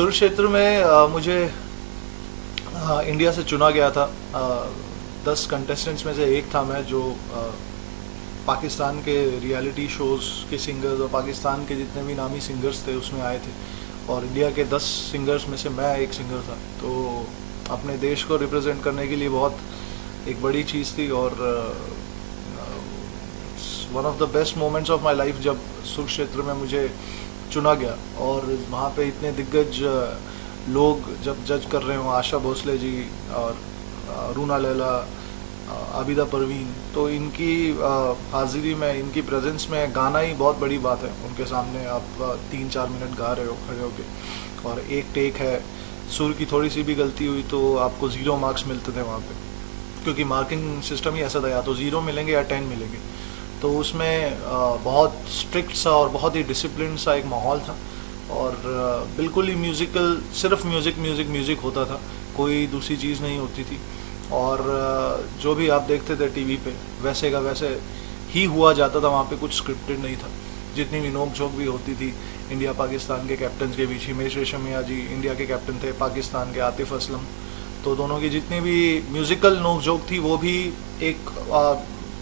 सुर क्षेत्र में मुझे इंडिया से चुना गया था। 10 कंटेस्टेंट्स में से एक था मैं, जो पाकिस्तान के रियलिटी शोज़ के सिंगर्स और पाकिस्तान के जितने भी नामी सिंगर्स थे उसमें आए थे, और इंडिया के 10 सिंगर्स में से मैं एक सिंगर था। तो अपने देश को रिप्रेजेंट करने के लिए बहुत एक बड़ी चीज़ थी, और one of the best moments of my life जब सुर क्षेत्र में मुझे चुना गया, और वहाँ पे इतने दिग्गज लोग जब जज कर रहे हों, आशा भोसले जी और रूना लैला, आबिदा परवीन, तो इनकी हाजिरी में, इनकी प्रेजेंस में गाना ही बहुत बड़ी बात है। उनके सामने आप 3-4 मिनट गा रहे हो खड़े होके, और एक टेक है, सुर की थोड़ी सी भी गलती हुई तो आपको 0 मार्क्स मिलते थे वहाँ पे, क्योंकि मार्किंग सिस्टम ही ऐसा था, या तो 0 मिलेंगे या 10 मिलेंगे। तो उसमें बहुत स्ट्रिक्ट सा और बहुत ही डिसिप्लिन सा एक माहौल था, और बिल्कुल ही म्यूज़िकल, सिर्फ म्यूज़िक म्यूज़िक म्यूज़िक होता था, कोई दूसरी चीज़ नहीं होती थी। और जो भी आप देखते थे टीवी पे वैसे का वैसे ही हुआ जाता था, वहाँ पे कुछ स्क्रिप्टेड नहीं था। जितनी भी नोक झोंक भी होती थी इंडिया पाकिस्तान के कैप्टन के बीच, हिमेश रेशमिया जी इंडिया के कैप्टन थे, पाकिस्तान के आतिफ असलम, तो दोनों की जितनी भी म्यूज़िकल नोक झोंक थी वो भी एक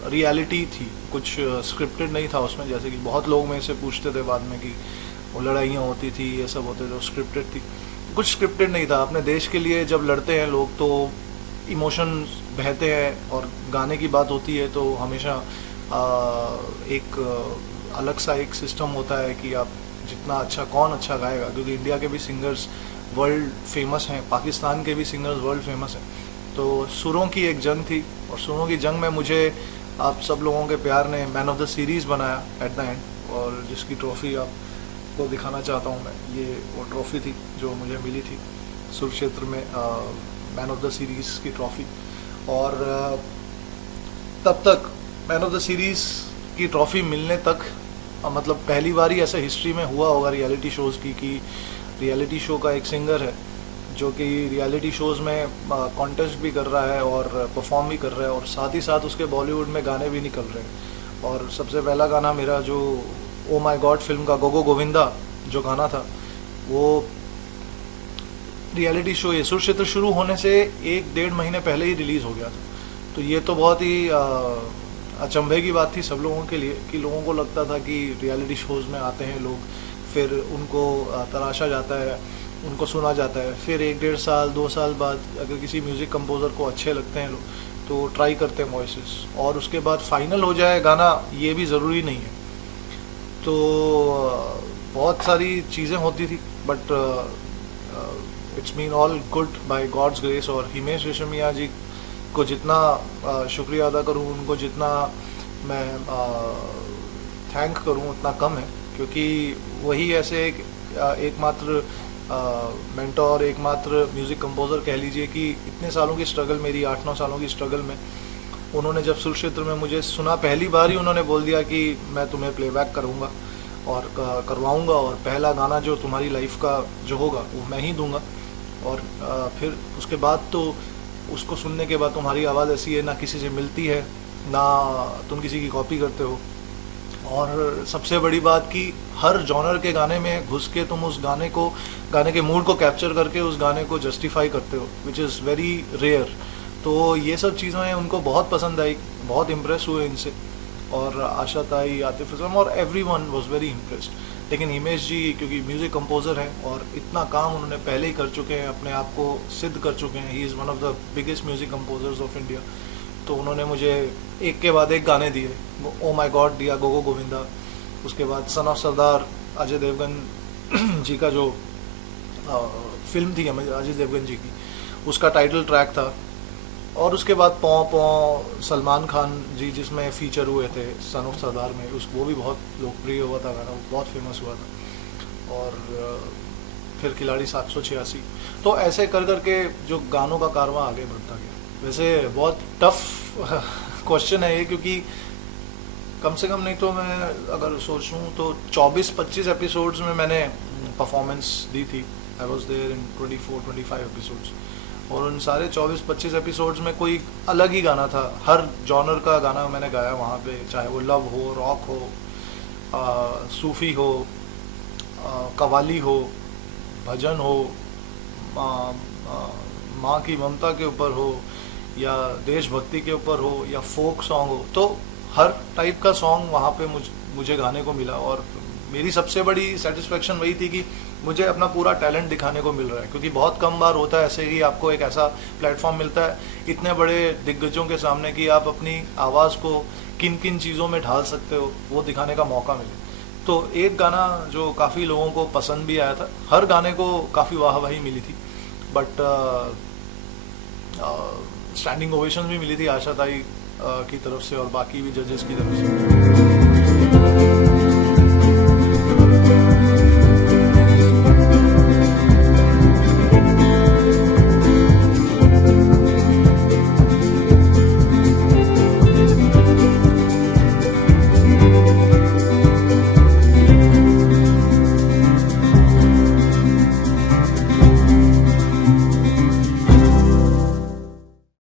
रियलिटी थी, कुछ स्क्रिप्टेड नहीं था उसमें। जैसे कि बहुत लोग मेरे से पूछते थे बाद में कि वो लड़ाइयाँ होती थी, ये सब होते थे, स्क्रिप्टेड थी, कुछ स्क्रिप्टेड नहीं था। अपने देश के लिए जब लड़ते हैं लोग तो इमोशन बहते हैं, और गाने की बात होती है तो हमेशा एक अलग सा एक सिस्टम होता है कि आप जितना अच्छा, कौन अच्छा गाएगा, क्योंकि इंडिया के भी सिंगर्स वर्ल्ड फेमस हैं, पाकिस्तान के भी सिंगर्स वर्ल्ड फेमस हैं। तो सुरों की एक जंग थी, और सुरों की जंग में मुझे आप सब लोगों के प्यार ने मैन ऑफ द सीरीज़ बनाया एट द एंड, और जिसकी ट्रॉफ़ी आपको दिखाना चाहता हूँ मैं। ये वो ट्रॉफ़ी थी जो मुझे मिली थी सुर क्षेत्र में, मैन ऑफ द सीरीज़ की ट्रॉफ़ी। और तब तक मैन ऑफ द सीरीज़ की ट्रॉफ़ी मिलने तक, मतलब पहली बार ही ऐसा हिस्ट्री में हुआ होगा रियलिटी शोज़ की, कि रियलिटी शो का एक सिंगर है जो कि रियलिटी शोज़ में कॉन्टेस्ट भी कर रहा है और परफॉर्म भी कर रहा है, और साथ ही साथ उसके बॉलीवुड में गाने भी निकल रहे हैं। और सबसे पहला गाना मेरा, जो ओ माई गॉड फिल्म का गोगो गोविंदा जो गाना था, वो रियलिटी शो, ये सुर क्षेत्र शुरू होने से 1-1.5 महीने पहले ही रिलीज़ हो गया था। तो ये तो बहुत ही अचंभे की बात थी सब लोगों के लिए, कि लोगों को लगता था कि रियलिटी शोज़ में आते हैं लोग, फिर उनको तराशा जाता है, उनको सुना जाता है, फिर 1-1.5 साल 2 साल बाद अगर किसी म्यूज़िक कंपोज़र को अच्छे लगते हैं लोग तो ट्राई करते हैं वॉइसेस, और उसके बाद फाइनल हो जाए गाना, ये भी ज़रूरी नहीं है। तो बहुत सारी चीज़ें होती थी, but it's been all good by God's grace. और हिमेश रेशमिया जी को जितना शुक्रिया अदा करूँ, उनको जितना मैं थैंक करूँ उतना कम है, क्योंकि वही ऐसे एकमात्र मेंटोर, एकमात्र म्यूज़िक कंपोज़र कह लीजिए, कि इतने सालों की स्ट्रगल, मेरी 8-9 सालों की स्ट्रगल में, उन्होंने जब सुर क्षेत्र में मुझे सुना, पहली बार ही उन्होंने बोल दिया कि मैं तुम्हें प्लेबैक करूँगा और करवाऊँगा, और पहला गाना जो तुम्हारी लाइफ का जो होगा वो मैं ही दूँगा। और फिर उसके बाद तो उसको सुनने के बाद तुम्हारी आवाज़ ऐसी है, ना किसी से मिलती है, ना तुम किसी की कॉपी करते हो, और सबसे बड़ी बात कि हर जॉनर के गाने में घुस के तुम उस गाने को, गाने के मूड को कैप्चर करके उस गाने को जस्टिफाई करते हो, विच इज़ वेरी रेयर। तो ये सब चीज़ें उनको बहुत पसंद आई, बहुत इम्प्रेस हुए इनसे, और आशा ताई, आतिफ असलम, और एवरीवन वाज वेरी इम्प्रेस्ड। लेकिन हिमेश जी क्योंकि म्यूज़िक कंपोज़र हैं और इतना काम उन्होंने पहले ही कर चुके हैं, अपने आप को सिद्ध कर चुके हैं, he is one of the biggest music composers of India, तो उन्होंने मुझे एक के बाद एक गाने दिए। ओ माई गॉड दिया, गोगो गोविंदा, उसके बाद सन ऑफ सरदार, अजय देवगन जी का जो फिल्म थी अजय देवगन जी की, उसका टाइटल ट्रैक था, और उसके बाद पौ पौ सलमान खान जी जिसमें फ़ीचर हुए थे सन ऑफ सरदार में, वो भी बहुत लोकप्रिय हुआ था गाना, वो बहुत फेमस हुआ था। और फिर खिलाड़ी 786, तो ऐसे कर करके जो गानों का कारवां आगे बढ़ता गया। वैसे बहुत टफ क्वेश्चन है ये, क्योंकि कम से कम नहीं तो मैं अगर सोचूं तो 24-25 एपिसोड्स में मैंने परफॉर्मेंस दी थी। I was there in 24-25 episodes, और उन सारे 24-25 एपिसोड्स में कोई अलग ही गाना था, हर जॉनर का गाना मैंने गाया वहाँ पे, चाहे वो लव हो, रॉक हो, सूफ़ी हो, कवाली हो, भजन हो, माँ माँ की ममता के ऊपर हो, या देशभक्ति के ऊपर हो, या फोक सॉन्ग हो, तो हर टाइप का सॉन्ग वहाँ पे मुझे गाने को मिला। और मेरी सबसे बड़ी सेटिस्फेक्शन वही थी कि मुझे अपना पूरा टैलेंट दिखाने को मिल रहा है, क्योंकि बहुत कम बार होता है ऐसे ही आपको एक ऐसा प्लेटफॉर्म मिलता है इतने बड़े दिग्गजों के सामने कि आप अपनी आवाज़ को किन किन चीज़ों में ढाल सकते हो, वो दिखाने का मौका मिले। तो एक गाना जो काफ़ी लोगों को पसंद भी आया था, हर गाने को काफ़ी वाहवाही मिली थी, बट स्टैंडिंग ओवेशन भी मिली थी आशा ताई की तरफ से और बाकी भी जजेस की तरफ से।